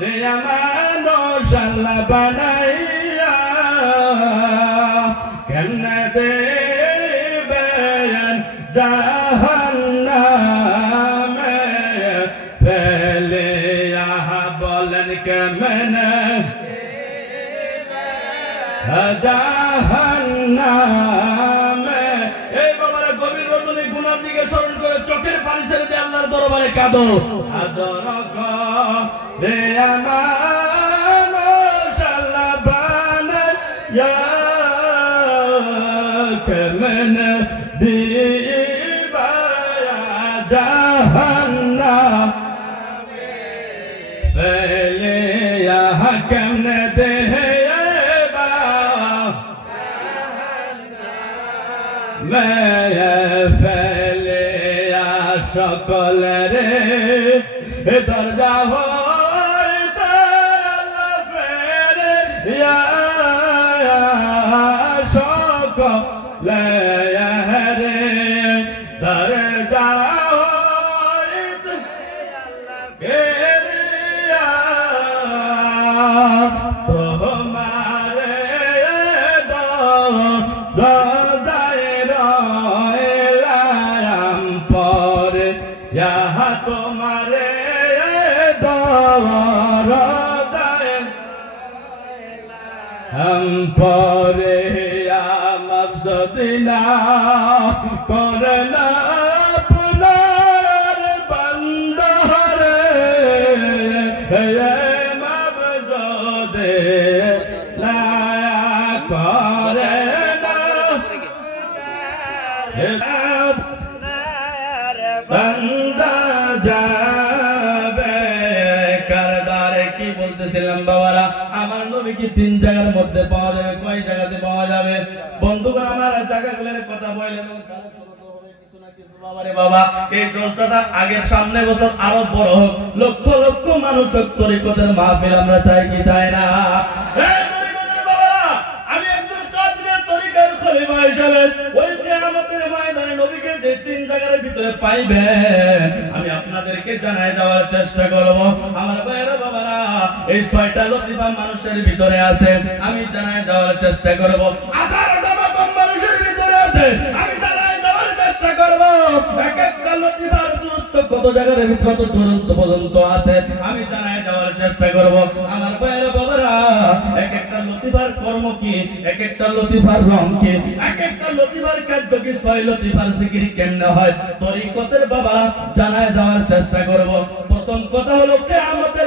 রে মানুষ আল্লাহ বানাইয়া কেমনে দেবেন জাহান্নামে ফেলিয়া বলেন কেমনে জাহান্নামে। এই বাবারা গভীর রজনী গুনার দিকে স্মরণ করে চোখের পানি ছেড়ে দিয়ে আল্লাহর দরবারে কাঁদো। আদর রে মানুষ আল্লাহ বানাইয়া কেমনে দিবা জাহান্নামে ফেলিয়া কেমনে দেবা ফেলিয়া সকলেরে দরজা হইতে ফেলিয়া সকলে রে দরজা হইতে ফেলিয়া তোমারে রোজায় রইলাম পরে ইহা তোমারে রোজায় পরে মফসদিনা করে না পুনর বন্ধরে মফসদে না করে না বন্দা যাবে কারদারে। কি বলতেছিলাম বাবারা, আমার নবী কি 3 জায়গার মধ্যে পাওয়া যাবে? কয় জায়গাতে পাওয়া যাবে বন্ধুগণ? আমার জায়গাগুলোর কথা বললেন বাবা, এই জলসাটা আগের সামনে বছর আরো বড় হোক, লক্ষ লক্ষ মানুষ তরিকতের মাহফিল আমরা চাই কি চাই না? আমি একজন কাদরিয়া তরিকার খলিফা হিসেবে ওই কিয়ামতের ময়দানে নবীকে যে 3 জায়গার ভিতরে পাইবেন আমি আপনাদেরকে জানাই দেওয়ার চেষ্টা করব। আমার ভাইরা বাবারা, এই 6টা লতিফা মানুষের ভিতরে আছে, আমি জানাই দেওয়ার চেষ্টা করব। 18টা মাকাম মানুষের ভিতরে আছে, আমি জানাই দেওয়ার চেষ্টা করব। এক একটা লতিফার দূরত্ব কত জায়গার কত দূরত্ব পর্যন্ত আছে আমি জানাই দেওয়ার চেষ্টা করব। আমার ভাইরা বাবারা, এক একটা লতিফার কর্ম কি, এক একটা লতিফার রং কি, এক একটা লতিফার খাদ্য কি, 6 লতিফার জিকির কেমনে হয় তরিকতের বাবারা জানাই যাওয়ার চেষ্টা করব। প্রথম কথা হলো কিয়ামতের